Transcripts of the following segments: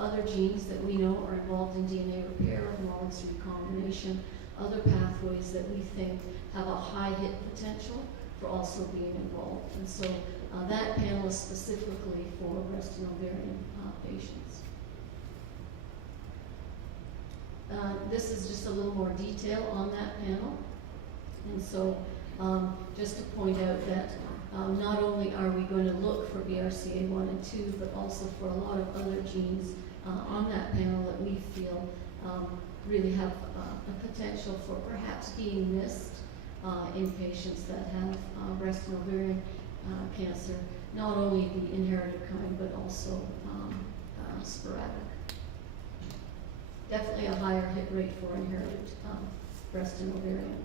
other genes that we know are involved in DNA repair, homologous recombination, other pathways that we think have a high hit potential for also being involved. And so that panel is specifically for breast and ovarian patients. This is just a little more detail on that panel. And so just to point out that not only are we going to look for BRCA1 and 2, but also for a lot of other genes on that panel that we feel really have a potential for perhaps being missed in patients that have breast and ovarian cancer, not only the inherited kind, but also sporadic. Definitely a higher hit rate for inherited breast and ovarian.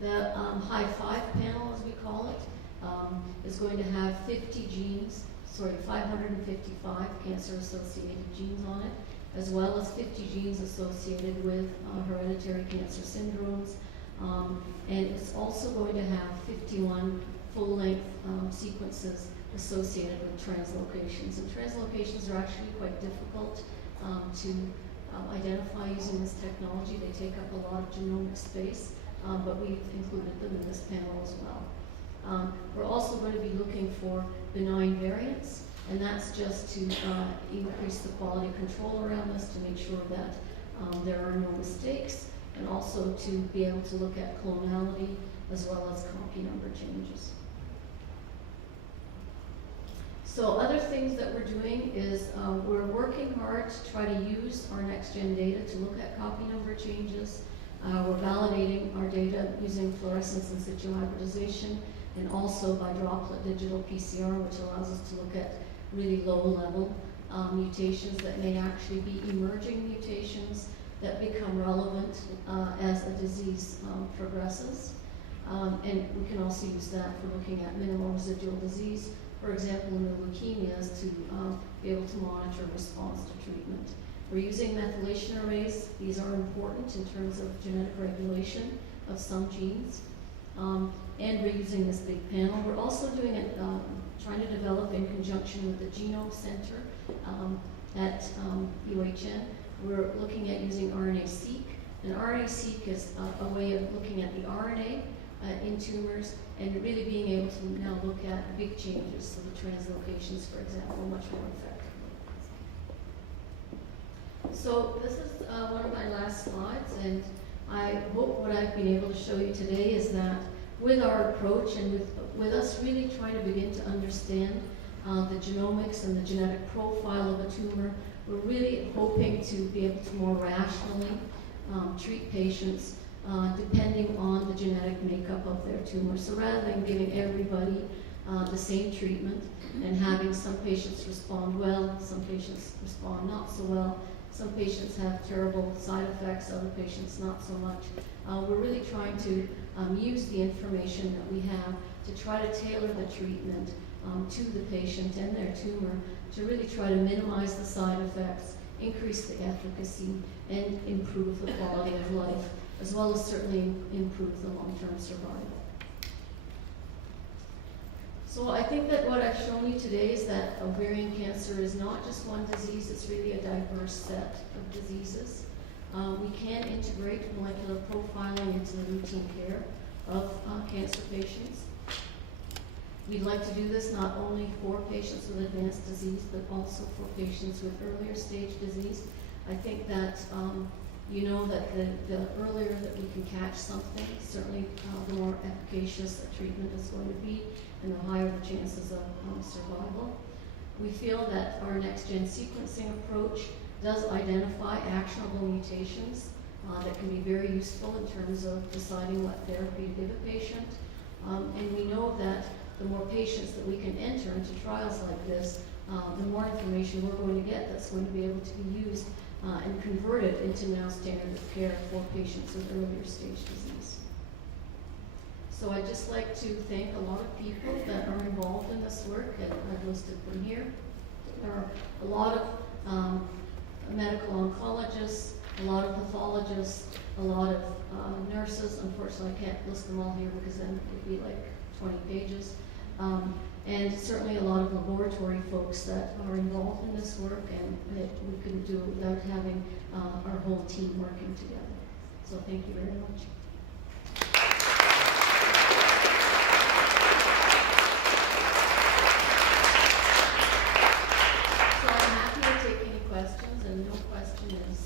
The high 5 panel, as we call it, is going to have 555 cancer-associated genes on it, as well as 50 genes associated with hereditary cancer syndromes. And it's also going to have 51 full-length sequences associated with translocations. And translocations are actually quite difficult to identify using this technology. They take up a lot of genomic space, but we've included them in this panel as well. We're also going to be looking for benign variants, and that's just to increase the quality control around this, to make sure that there are no mistakes, and also to be able to look at clonality as well as copy number changes. So other things that we're doing is we're working hard to try to use our next-gen data to look at copy number changes. We're validating our data using fluorescence in situ hybridization, and also by droplet digital PCR, which allows us to look at really low-level mutations that may actually be emerging mutations that become relevant as a disease progresses. And we can also use that for looking at minimal residual disease, for example, in the leukemias, to be able to monitor response to treatment. We're using methylation arrays. These are important in terms of genetic regulation of some genes. And we're using this big panel. We're also doing it, trying to develop in conjunction with the Genome Center at UHN. We're looking at using RNA-seq. And RNA-seq is a way of looking at the RNA in tumors and really being able to now look at big changes, so the translocations, for example, much more effectively. So this is one of my last slides, and I hope what I've been able to show you today is that with our approach and with us really trying to begin to understand the genomics and the genetic profile of a tumor, we're really hoping to be able to more rationally treat patients depending on the genetic makeup of their tumor. So rather than giving everybody the same treatment and having some patients respond well, some patients respond not so well, some patients have terrible side effects, other patients not so much. We're really trying to use the information that we have to try to tailor the treatment to the patient and their tumor to really try to minimize the side effects, increase the efficacy, and improve the quality of life, as well as certainly improve the long-term survival. So I think that what I've shown you today is that ovarian cancer is not just one disease, it's really a diverse set of diseases. We can integrate molecular profiling into the routine care of cancer patients. We'd like to do this not only for patients with advanced disease, but also for patients with earlier stage disease. I think that you know that the earlier that we can catch something, certainly the more efficacious a treatment is going to be, and the higher the chances of survival. We feel that our next-gen sequencing approach does identify actionable mutations that can be very useful in terms of deciding what therapy to give a patient. And we know that the more patients that we can enter into trials like this, the more information we're going to get that's going to be able to be used and converted into now standard of care for patients with earlier stage disease. So I'd just like to thank a lot of people that are involved in this work, and I've listed them here. There are a lot of medical oncologists, a lot of pathologists, a lot of nurses. Unfortunately, I can't list them all here because then it would be like 20 pages. And certainly a lot of laboratory folks that are involved in this work, and that we couldn't do it without having our whole team working together. So thank you very much. So I'm happy to take any questions, and no question is,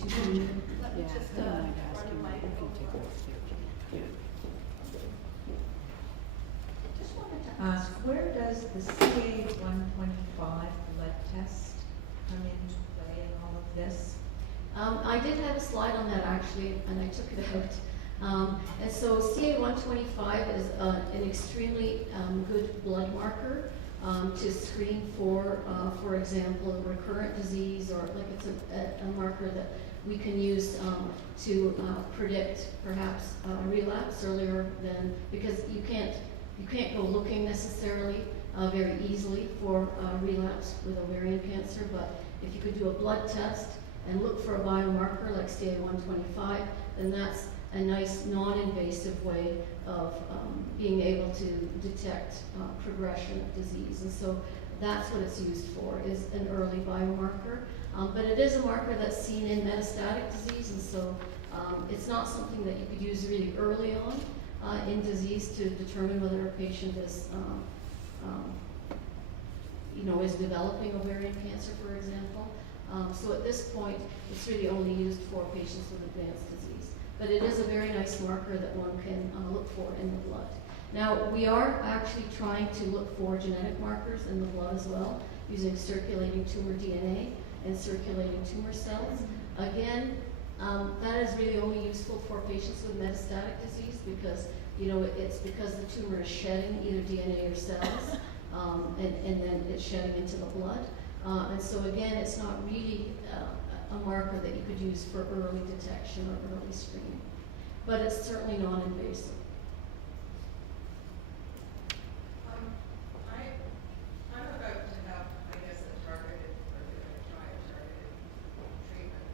too soon. Let me just, run a mic over. Just wanted to ask, Where does the CA 125 blood test come into play in all of this? I did have a slide on that actually, and I took it out. And so CA-125 is an extremely good blood marker to screen for example, a recurrent disease, or like it's a marker that we can use to predict perhaps relapse earlier than, because you can't go looking necessarily very easily for relapse with ovarian cancer, but if you could do a blood test and look for a biomarker like CA-125, then that's a nice non-invasive way of being able to detect progression of disease. And so that's what it's used for, is an early biomarker. But it is a marker that's seen in metastatic disease, and so it's not something that you could use really early on in disease to determine whether a patient is is developing ovarian cancer, for example. So at this point, it's really only used for patients with advanced disease. But it is a very nice marker that one can look for in the blood. Now, we are actually trying to look for genetic markers in the blood as well, using circulating tumor DNA and circulating tumor cells. Again, that is really only useful for patients with metastatic disease because, it's because the tumor is shedding either DNA or cells, and then it's shedding into the blood. And so again, it's not really a marker that you could use for early detection or early screening, but it's certainly non-invasive. I'm about to have, I guess, a targeted, or we're going to try a targeted treatment,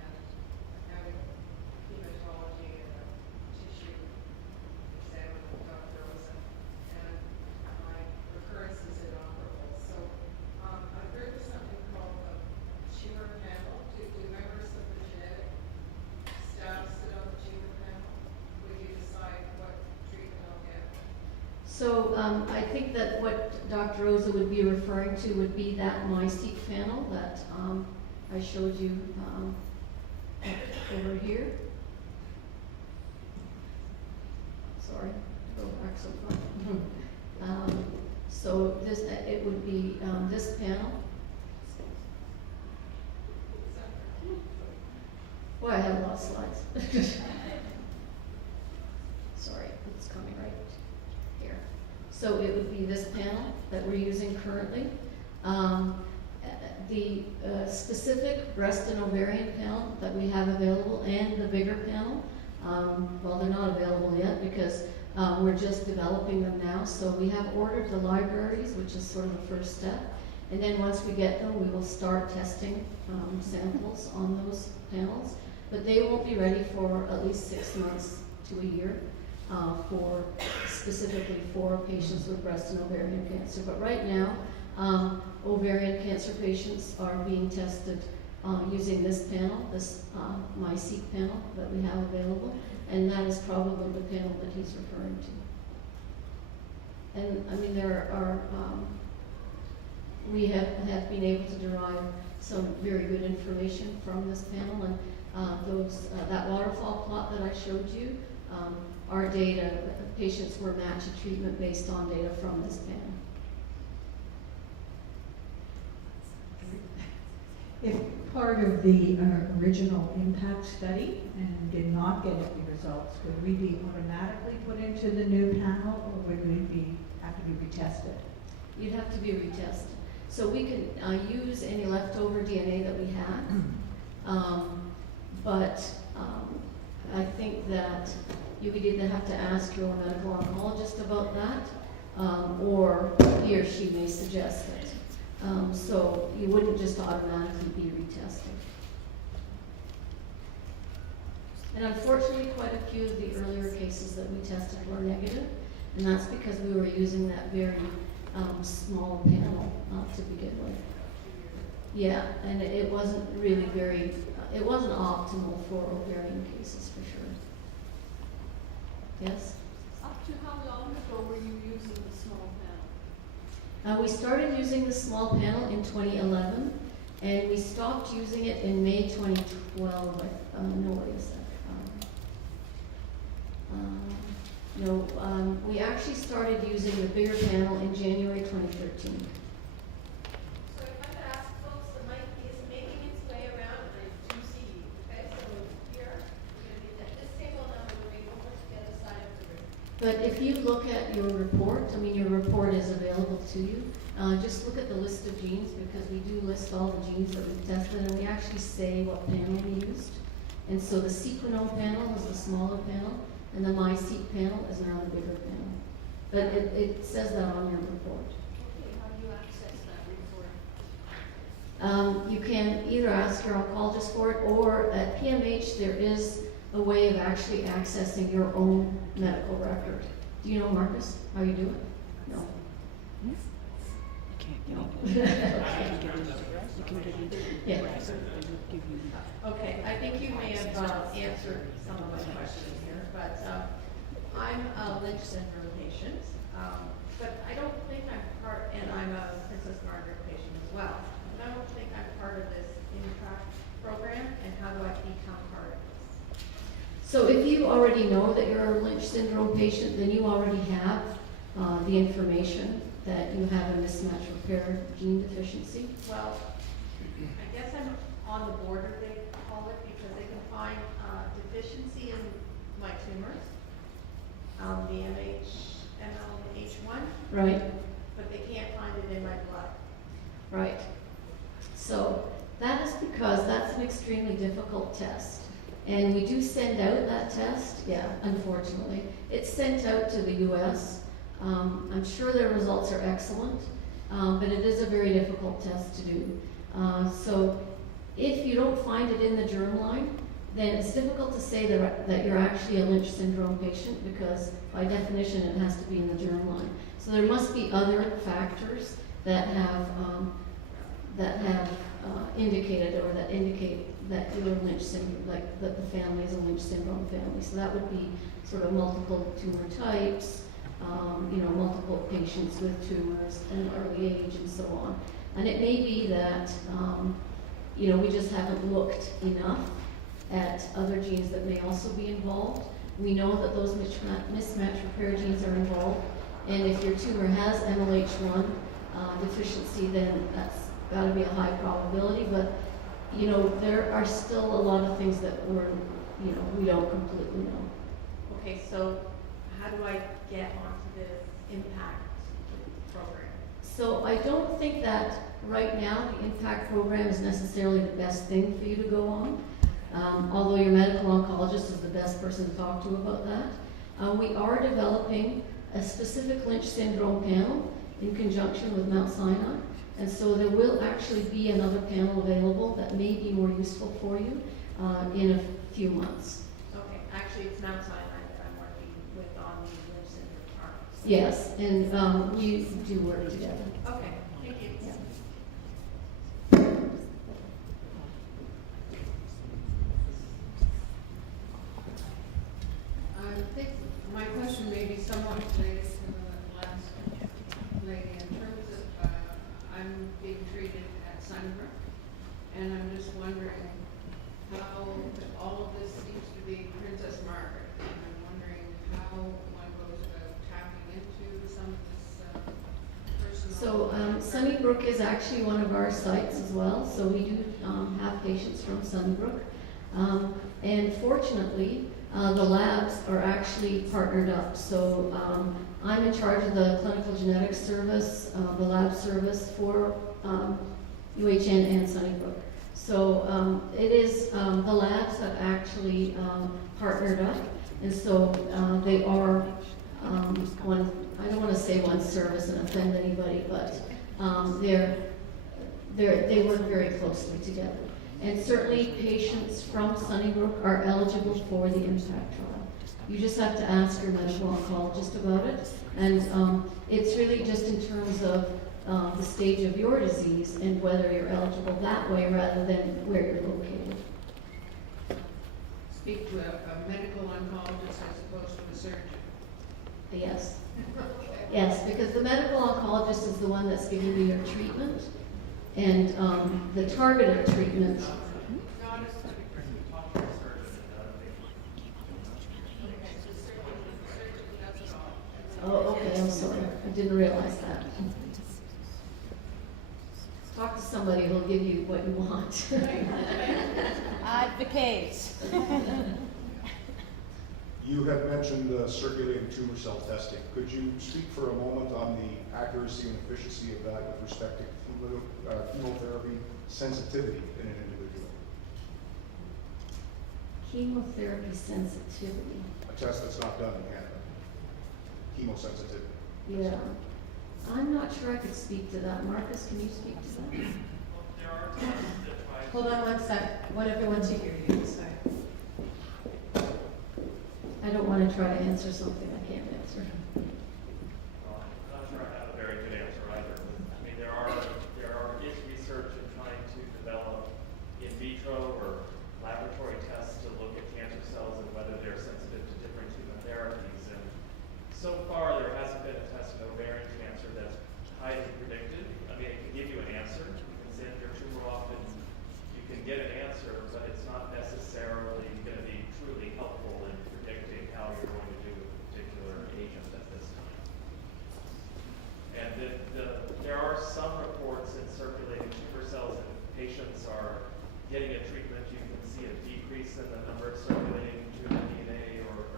and having hematology and a tissue exam with Dr. Rosa, and my recurrence is inoperable. So I've heard of something called the tumor panel. Do members of the genetic staff sit on the tumor panel? Would you decide what treatment I'll get? So I think that what Dr. Rosa would be referring to would be that MySeq panel that I showed you over here. Sorry, go back so far. So this, it would be this panel. Boy, I have a lot of slides. Sorry, it's coming right here. So it would be this panel that we're using currently. The specific breast and ovarian panel that we have available, and the bigger panel, well, they're not available yet because we're just developing them now. So we have ordered the libraries, which is sort of the first step. And then once we get them, we will start testing samples on those panels. But they won't be ready for at least 6 months to a year specifically for patients with breast and ovarian cancer. But right now, ovarian cancer patients are being tested using this panel, this MySeq panel that we have available, and that is probably the panel that he's referring to. And I mean, there are, we have been able to derive some very good information from this panel, and that waterfall plot that I showed you, our data, patients were matched to treatment based on data from this panel. If part of the original impact study and did not get any results, would we be automatically put into the new panel, or would we have to be retested? You'd have to be retested. So we can use any leftover DNA that we had, but I think that you would either have to ask your medical oncologist about that, or he or she may suggest it. So you wouldn't just automatically be retested. And unfortunately, quite a few of the earlier cases that we tested were negative, And that's because we were using that very small panel to begin with. Yeah, and it wasn't really very, it wasn't optimal for ovarian cases for sure. Yes? Up to how long ago were you using the small panel? We started using the small panel in 2011, and we stopped using it in May 2012. No, wait a sec. We actually started using the bigger panel in January 2013. So if I could ask folks, the mic is making its way around, and I do see you, okay? So here, we're gonna be at this table, now we're moving over to the other side of the room. But if you look at your report, I mean, your report is available to you. Just look at the list of genes, because we do list all the genes that we've tested, and we actually say what panel we used. And so the Sequinome panel is the smaller panel, and the MySeq panel is now the bigger panel. But it says that on your report. Okay, how do you access that report? You can either ask your oncologist for it, or at PMH there is a way of actually accessing your own medical record. Do you know, Marcus, how you do it? No. You can't get into it. You can get into it. Yeah. They will give you. Okay, I think you may have answered some of my questions here, but I'm a Lynch syndrome patient, but I don't think I'm part, and I'm a Princess Margaret patient as well. But I don't think I'm part of this impact program, and how do I become part of this? So if you already know that you're a Lynch syndrome patient, then you already have the information that you have a mismatch repair gene deficiency. Well, I guess I'm on the border, they call it, because they can find deficiency in my tumors, the MLH1, Right, but they can't find it in my blood. right. So that is because that's an extremely difficult test. And we do send out that test, yeah, unfortunately. It's sent out to the US. I'm sure their results are excellent, but it is a very difficult test to do. So if you don't find it in the germline, then it's difficult to say that you're actually a Lynch syndrome patient, because by definition it has to be in the germline. So there must be other factors that have indicated, or that indicate that you're Lynch syndrome, like that the family is a Lynch syndrome family. So that would be sort of multiple tumor types, multiple patients with tumors at an early age, and so on. And it may be that we just haven't looked enough at other genes that may also be involved. We know that those mismatch repair genes are involved, and if your tumor has MLH1 deficiency, then that's got to be a high probability. But there are still a lot of things that we don't completely know. Okay, so how do I get onto this impact program? So I don't think that right now the impact program is necessarily the best thing for you to go on. Although your medical oncologist is the best person to talk to about that. We are developing a specific Lynch syndrome panel in conjunction with Mount Sinai. And so there will actually be another panel available that may be more useful for you in a few months. Okay, actually it's Mount Sinai that I'm working with on the Lynch syndrome part. Yes, and we do work together. Okay, thank you. Yeah. I think my question may be somewhat related to the last lady in terms of, I'm being treated at Sunnybrook, and I'm just wondering how all of this seems to be Princess Margaret, and I'm wondering how one goes about tapping into some of this personal. So Sunnybrook is actually one of our sites as well, so we do have patients from Sunnybrook. And fortunately, the labs are actually partnered up. So I'm in charge of the clinical genetics service, the lab service for UHN and Sunnybrook. So it is, the labs have actually partnered up, and so they are one, I don't want to say one service and offend anybody, but they work very closely together. And certainly patients from Sunnybrook are eligible for the impact trial. You just have to ask your medical oncologist about it. And it's really just in terms of the stage of your disease and whether you're eligible that way rather than where you're located. Speak to a medical oncologist as opposed to a surgeon. Yes. Yes, because the medical oncologist is the one that's giving you your treatment, and the targeted treatment. Not a surgeon. Oh, okay, I'm sorry. I didn't realize that. Talk to somebody who'll give you what you want. Advocate. You have mentioned circulating tumor cell testing. Could you speak for a moment on the accuracy and efficiency of that with respect to chemotherapy sensitivity in an individual? Chemotherapy sensitivity. A test that's not done in Canada. Chemosensitivity. Yeah. I'm not sure I could speak to that. Marcus, can you speak to that? Hold on one sec, want everyone to hear you, sorry. I don't want to try to answer something I can't answer. I'm not sure I have a very good answer either. I mean, there is research in trying to develop in vitro or laboratory tests to look at cancer cells and whether they're sensitive to different chemotherapies. And so far, there hasn't been a test in ovarian cancer that's highly predictive. I mean, it can give you an answer. You can send your tumor off and you can get an answer, but it's not necessarily going to be truly helpful in predicting how you're going to do with a particular agent at this time. And there are some reports in circulating tumor cells, and if patients are getting a treatment, you can see a decrease in the number of circulating tumor DNA or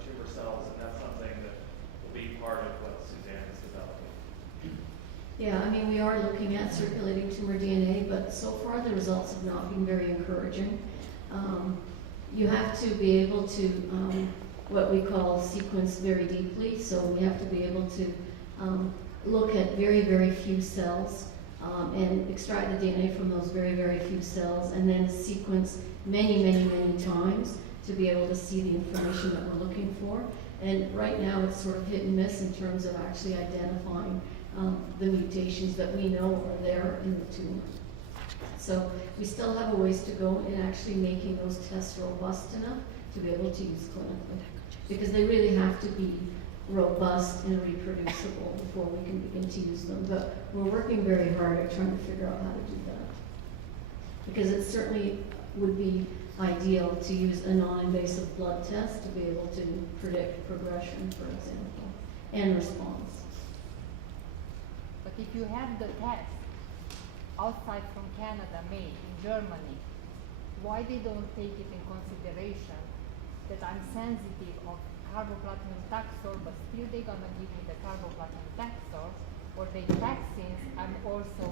tumor cells, and that's something that will be part of what Suzanne is developing. Yeah, I mean, we are looking at circulating tumor DNA, but so far the results have not been very encouraging. You have to be able to, what we call sequence very deeply, so we have to be able to look at very, very few cells and extract the DNA from those very, very few cells, and then sequence many, many, many times to be able to see the information that we're looking for. And right now it's sort of hit and miss in terms of actually identifying the mutations that we know are there in the tumor. So we still have a ways to go in actually making those tests robust enough to be able to use clinically. Because they really have to be robust and reproducible before we can begin to use them. But we're working very hard at trying to figure out how to do that. Because it certainly would be ideal to use a non-invasive blood test to be able to predict progression, for example, and response. But if you have the test outside from Canada made in Germany, why they don't take it in consideration that I'm sensitive of carboplatinum Taxol, but still they're gonna give me the carboplatinum Taxol, or the vaccines I'm also